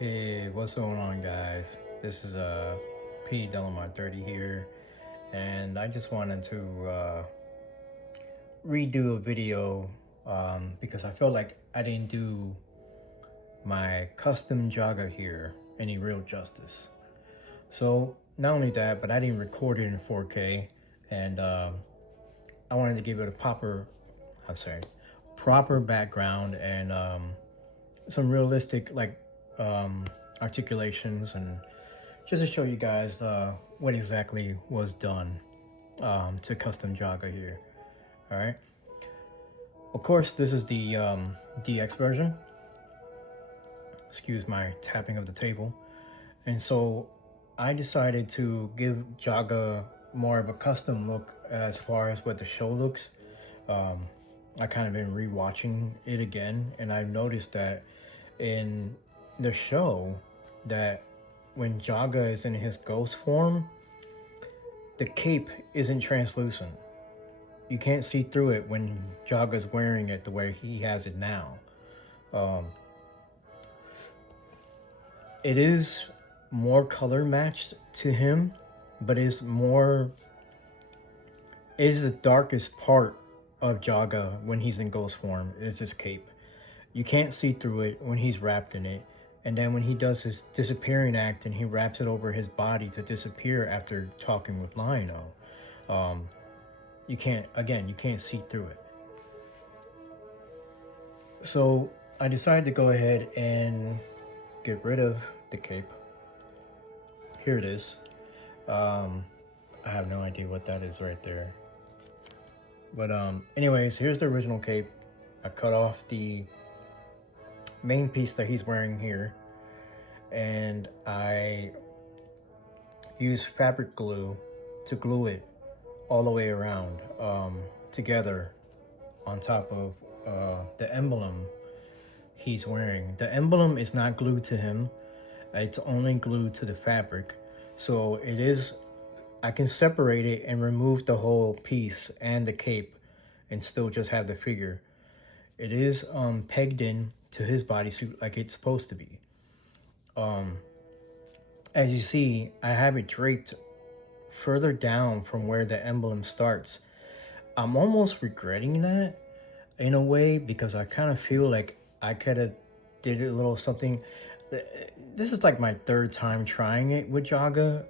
Hey, what's going on, guys? This is P. Delamar 30 here, and I just wanted to redo a video because I felt like I didn't do my custom Jaga here any real justice. So, not only that, but I didn't record it in 4K, and I wanted to give it a proper background and some realistic um, articulations and just to show you guys what exactly was done to custom Jaga here. All right. Of course, this is the DX version. Excuse my tapping of the table. And so I decided to give Jaga more of a custom look as far as what the show looks. Um, I kind of been rewatching it again, and I've noticed that in the show that when Jaga is in his ghost form, the cape isn't translucent. You can't see through it when Jaga's wearing it the way he has it now. Um, it is more color matched to him, but it is the darkest part of Jaga when he's in ghost form is his cape. You can't see through it when he's wrapped in it. And then when he does his disappearing act and he wraps it over his body to disappear after talking with Lionel, um, you can't see through it. So I decided to go ahead and get rid of the cape. Here it is. I have no idea what that is right there. But anyways, here's the original cape. I cut off the main piece that he's wearing here, and I use fabric glue to glue it all the way around together on top of the emblem he's wearing. The emblem is not glued to him, it's only glued to the fabric. So it is, I can separate it and remove the whole piece and the cape and still just have the figure. It is pegged in to his bodysuit like it's supposed to be. As you see, I have it draped further down from where the emblem starts. I'm almost regretting that in a way because I kind of feel like I could have did a little something. This is like my third time trying it with Jaga.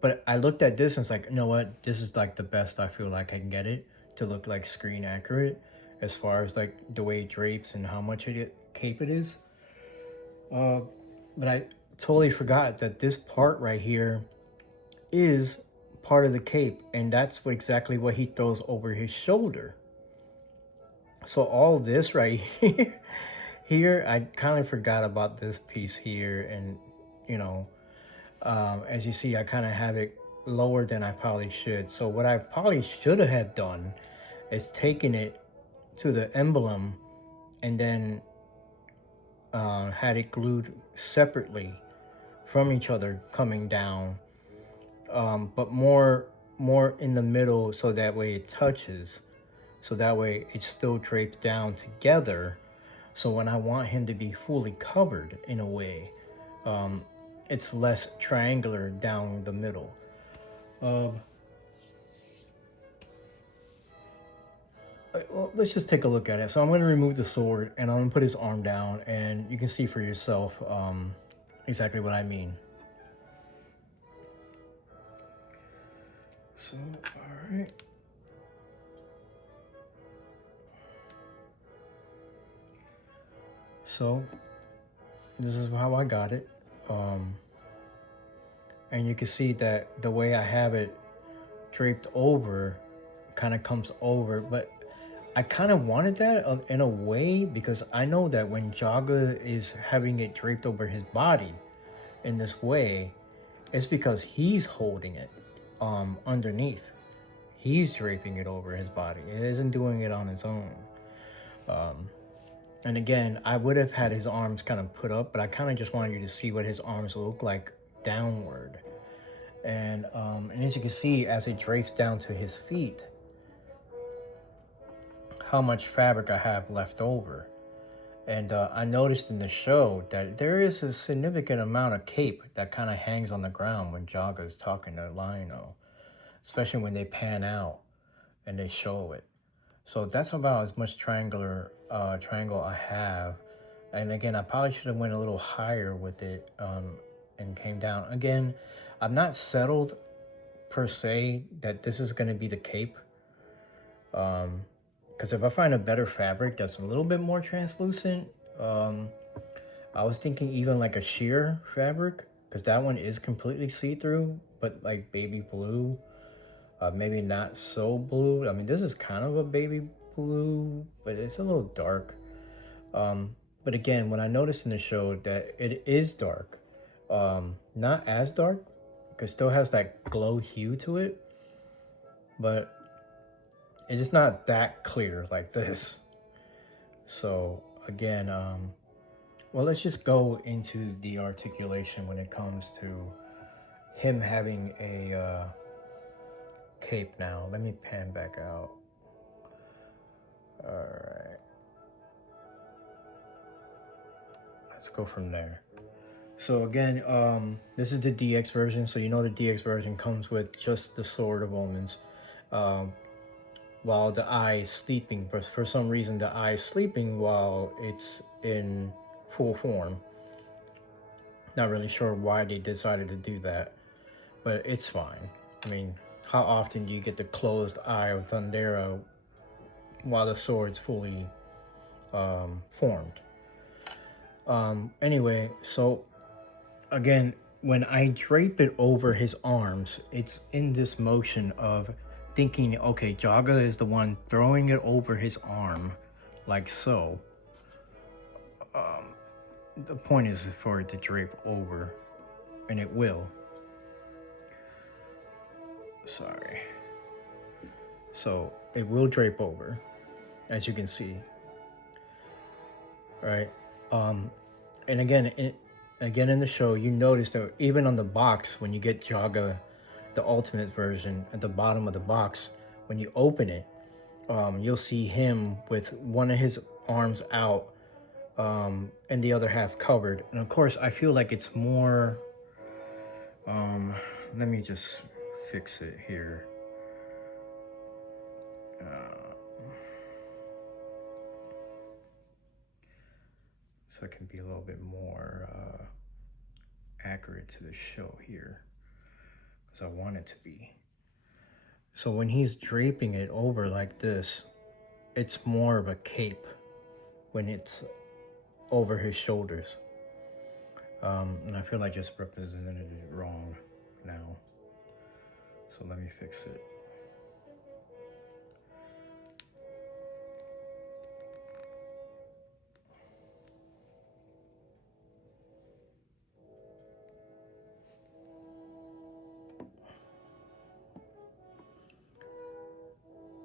But I looked at this and was like, you know what? This is like the best I feel like I can get it to look like screen accurate as far as like the way it drapes and how much cape it is. But I totally forgot that this part right here is part of the cape, and that's exactly what he throws over his shoulder. So all this right here, I kind of forgot about this piece here, and you know, as you see, I kind of have it lower than I probably should. So what I probably should have done is taken it to the emblem and then had it glued separately from each other coming down, but more in the middle so that way it touches, so that way it still drapes down together. So when I want him to be fully covered in a way, it's less triangular down the middle. Well, let's just take a look at it. So I'm going to remove the sword and I'm going to put his arm down, and you can see for yourself exactly what I mean. So, all right. So, this is how I got it. And you can see that the way I have it draped over kind of comes over, but I kind of wanted that in a way because I know that when Jaga is having it draped over his body in this way, it's because he's holding it underneath. He's draping it over his body. It isn't doing it on his own. And again, I would have had his arms kind of put up, but I kind of just wanted you to see what his arms look like downward. And as you can see, as it drapes down to his feet, how much fabric I have left over. And I noticed in the show that there is a significant amount of cape that kind of hangs on the ground when Jaga is talking to Lionel, especially when they pan out and they show it. So that's about as much triangle I have. And again, I probably should have went a little higher with it and came down. Again, I'm not settled per se that this is going to be the cape. Because if I find a better fabric that's a little bit more translucent, I was thinking even like a sheer fabric, because that one is completely see-through, but like baby blue, maybe not so blue. I mean, this is kind of a baby blue, but it's a little dark. But again, when I noticed in the show that it is dark, not as dark, because it still has that glow hue to it, but it is not that clear like this. So again, well, let's just go into the articulation when it comes to him having a cape now. Let me pan back out. All right. Let's go from there. So again, this is the DX version. So you know the DX version comes with just the Sword of Omens, while the eye is sleeping. But for some reason, the eye is sleeping while it's in full form. Not really sure why they decided to do that, but it's fine. I mean, how often do you get the closed eye of Thundera while the sword's fully formed? Anyway, so again, when I drape it over his arms, it's in this motion of thinking, okay, Jaga is the one throwing it over his arm, like so. The point is for it to drape over, and it will. Sorry. So it will drape over, as you can see. Right? And again, in the show, you notice that even on the box, when you get Jaga, the ultimate version, at the bottom of the box, when you open it, you'll see him with one of his arms out, and the other half covered. And of course, I feel like it's more. Let me just fix it here. So it can be a little bit more accurate to the show here, because I want it to be. So when he's draping it over like this, it's more of a cape when it's over his shoulders. And I feel like I just represented it wrong now. So let me fix it.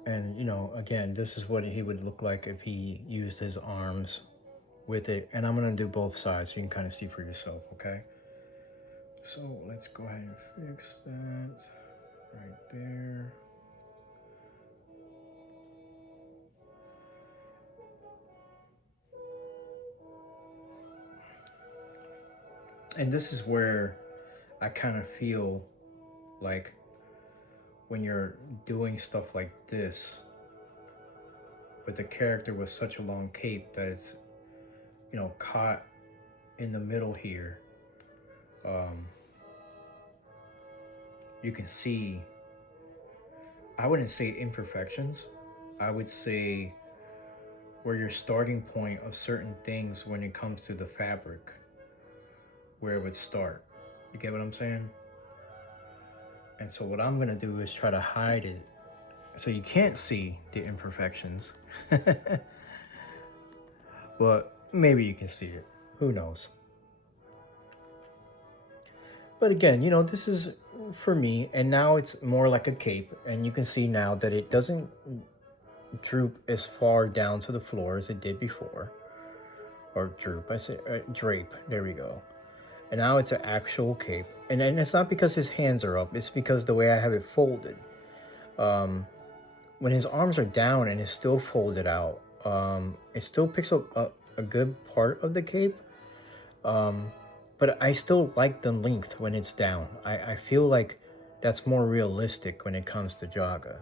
And, you know, again, this is what he would look like if he used his arms with it. And I'm going to do both sides so you can kind of see for yourself, okay? So let's go ahead and fix that right there. And this is where I kind of feel like when you're doing stuff like this with a character with such a long cape that it's, you know, caught in the middle here, you can see, I wouldn't say imperfections, I would say where your starting point of certain things when it comes to the fabric, where it would start. You get what I'm saying? And so what I'm gonna do is try to hide it so you can't see the imperfections. But maybe you can see it. Who knows? But again, you know, this is for me, and now it's more like a cape, and you can see now that it doesn't droop as far down to the floor as it did before. Or droop, I said drape, there we go. And now it's an actual cape. And it's not because his hands are up, it's because the way I have it folded. When his arms are down and it's still folded out, it still picks up a good part of the cape. But I still like the length when it's down. I feel like that's more realistic when it comes to Jaga.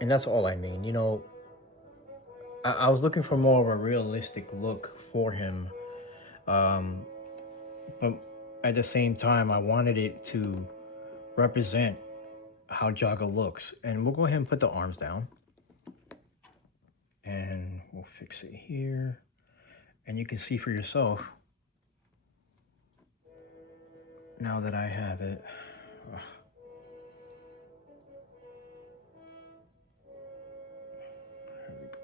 And that's all I mean. You know, I was looking for more of a realistic look for him. But at the same time, I wanted it to represent how Jaga looks. And we'll go ahead and put the arms down. And we'll fix it here. And you can see for yourself now that I have it. Ugh. There we go.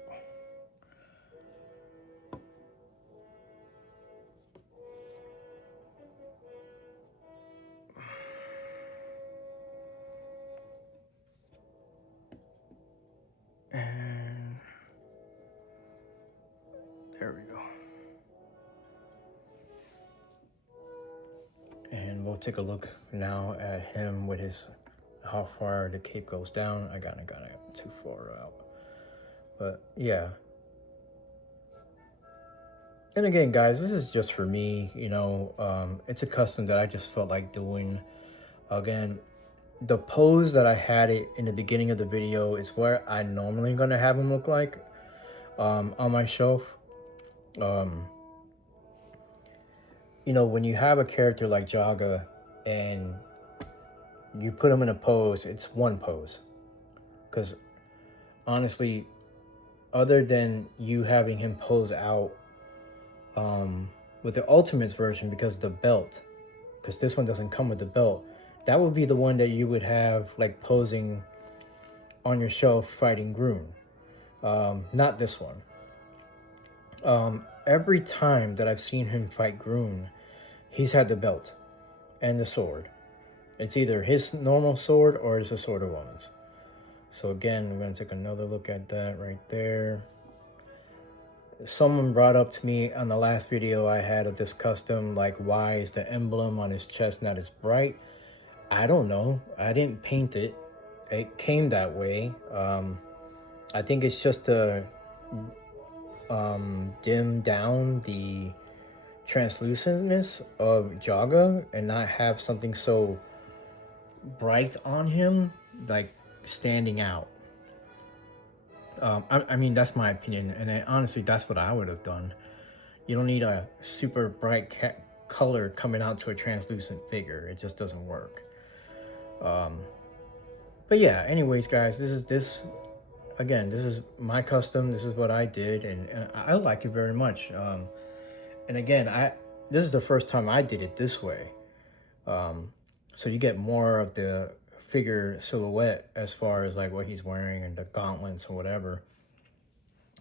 And there we go. And we'll take a look now at him with his, how far the cape goes down. I got it too far out. But yeah. And again, guys, this is just for me, you know, it's a custom that I just felt like doing. Again, the pose that I had it in the beginning of the video is where I normally gonna have him look like on my shelf. You know, when you have a character like Jaga and you put him in a pose, it's one pose. Because honestly, other than you having him pose out with the Ultimates version, because the belt, because this one doesn't come with the belt, that would be the one that you would have like posing on your shelf fighting Groon. Not this one. Every time that I've seen him fight Groon, he's had the belt and the sword. It's either his normal sword or it's a sword of woman's. So again, we're going to take another look at that right there. Someone brought up to me on the last video I had of this custom, like, why is the emblem on his chest not as bright? I don't know. I didn't paint it. It came that way. I think it's just to dim down the translucentness of Jaga and not have something so bright on him, like standing out. I mean, that's my opinion, and honestly, that's what I would have done. You don't need a super bright color coming out to a translucent figure. It just doesn't work. But yeah, anyways, guys, this is my custom. This is what I did, and I like it very much. And again, this is the first time I did it this way. So you get more of the figure silhouette as far as like what he's wearing and the gauntlets or whatever.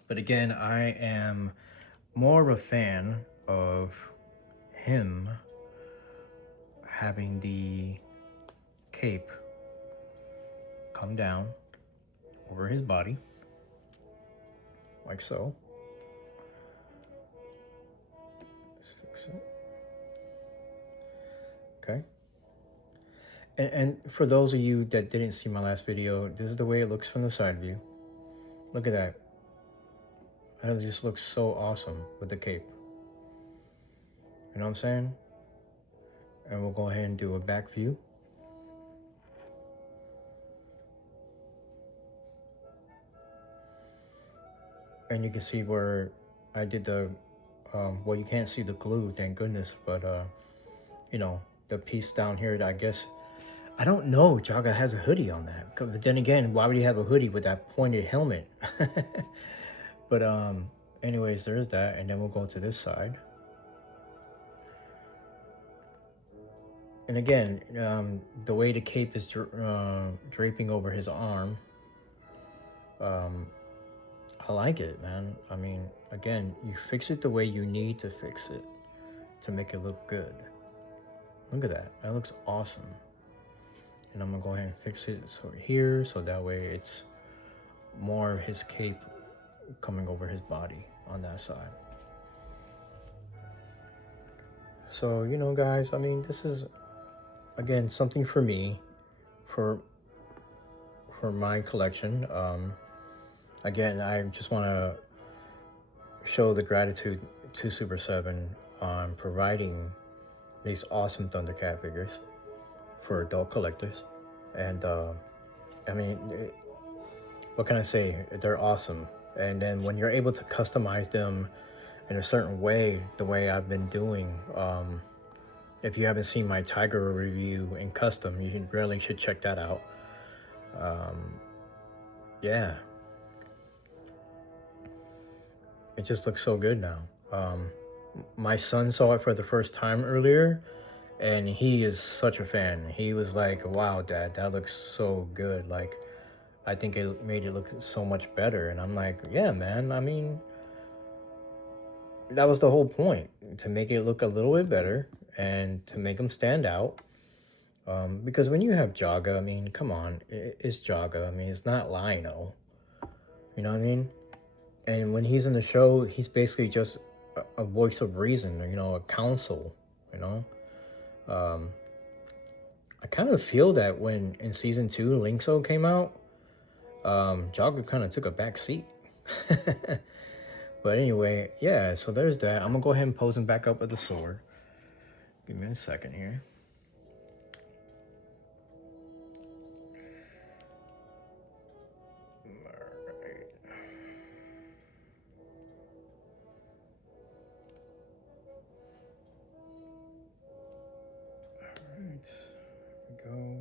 But again, I am more of a fan of him having the cape come down over his body, like so. Let's fix it. Okay. And for those of you that didn't see my last video, this is the way it looks from the side view. Look at that. It just looks so awesome with the cape. You know what I'm saying? And we'll go ahead and do a back view. And you can see where I did the, well, you can't see the glue, thank goodness, but, you know, the piece down here, I guess, I don't know, Jaga has a hoodie on that. But then again, why would he have a hoodie with that pointed helmet? But anyways, there's that, and then we'll go to this side. And again, the way the cape is draping over his arm, I like it, man. I mean, again, you fix it the way you need to fix it to make it look good. Look at that. That looks awesome. And I'm gonna go ahead and fix it so here, so that way it's more of his cape coming over his body on that side. So, you know, guys, I mean, this is, again, something for me, for my collection. again, I just want to show the gratitude to Super7 on providing these awesome Thundercat figures for adult collectors. And I mean, what can I say? They're awesome. And then when you're able to customize them in a certain way, the way I've been doing, if you haven't seen my Tiger review in custom, you really should check that out. Yeah, it just looks so good now. My son saw it for the first time earlier, and he is such a fan. He was like, "Wow, Dad, that looks so good. Like, I think it made it look so much better." And I'm like, "Yeah, man. I mean, that was the whole point, to make it look a little bit better and to make them stand out. Because when you have Jaga, I mean, come on, it's Jaga. I mean, it's not Lionel. You know what I mean? And when he's in the show, he's basically just a voice of reason, you know, a counsel, you know. I kind of feel that when in season 2, Linkso came out, Jaga kind of took a back seat. But anyway, yeah, so there's that. I'm gonna go ahead and pose him back up with the sword. Give me a second here. Go.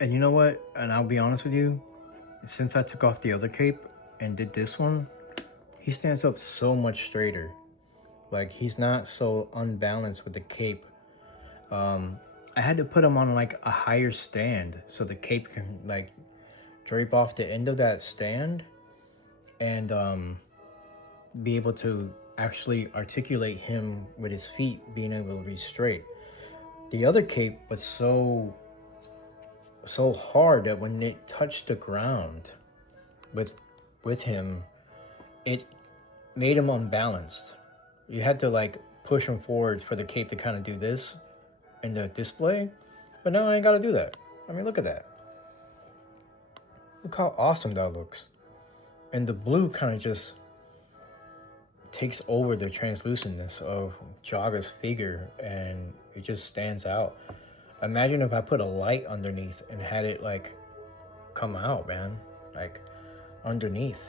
And you know what? And I'll be honest with you, since I took off the other cape and did this one, he stands up so much straighter. Like, he's not so unbalanced with the cape. I had to put him on like a higher stand so the cape can like drape off the end of that stand and be able to actually articulate him with his feet being able to be straight. The other cape was so hard that when it touched the ground with him, it made him unbalanced. You had to like push him forward for the cape to kind of do this in the display, but now I ain't gotta do that. I mean, look at that. Look how awesome that looks. And the blue kind of just takes over the translucentness of Jaga's figure, and it just stands out. Imagine if I put a light underneath and had it like come out, man, like underneath.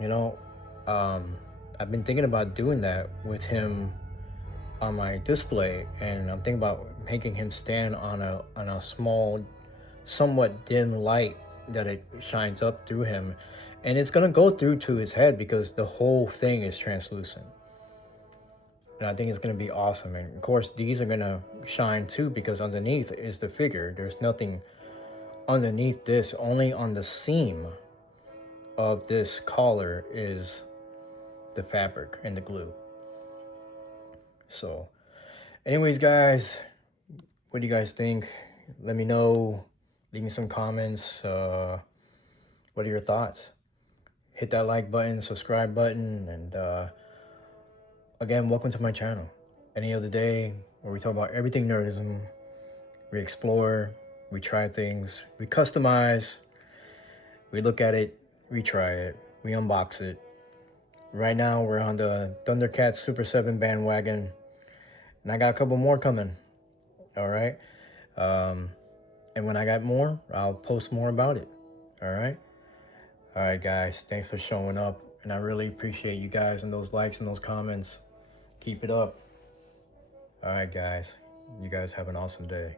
You know, I've been thinking about doing that with him on my display, and I'm thinking about making him stand on a small, somewhat dim light that it shines up through him, and it's gonna go through to his head because the whole thing is translucent. And I think it's gonna be awesome. And of course, these are gonna shine too because underneath is the figure. There's nothing underneath this. Only on the seam of this collar is the fabric and the glue. So, anyways, guys, what do you guys think? Let me know. Leave me some comments. What are your thoughts? Hit that like button, subscribe button, and again, welcome to my channel. Any other day where we talk about everything nerdism. We explore, we try things, we customize, we look at it, we try it, we unbox it. Right now, we're on the Thundercats Super7 bandwagon, and I got a couple more coming. All right. And when I got more, I'll post more about it. All right. All right, guys. Thanks for showing up. And I really appreciate you guys and those likes and those comments. Keep it up. All right, guys. You guys have an awesome day.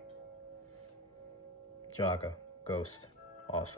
Jaga, Ghost. Awesome.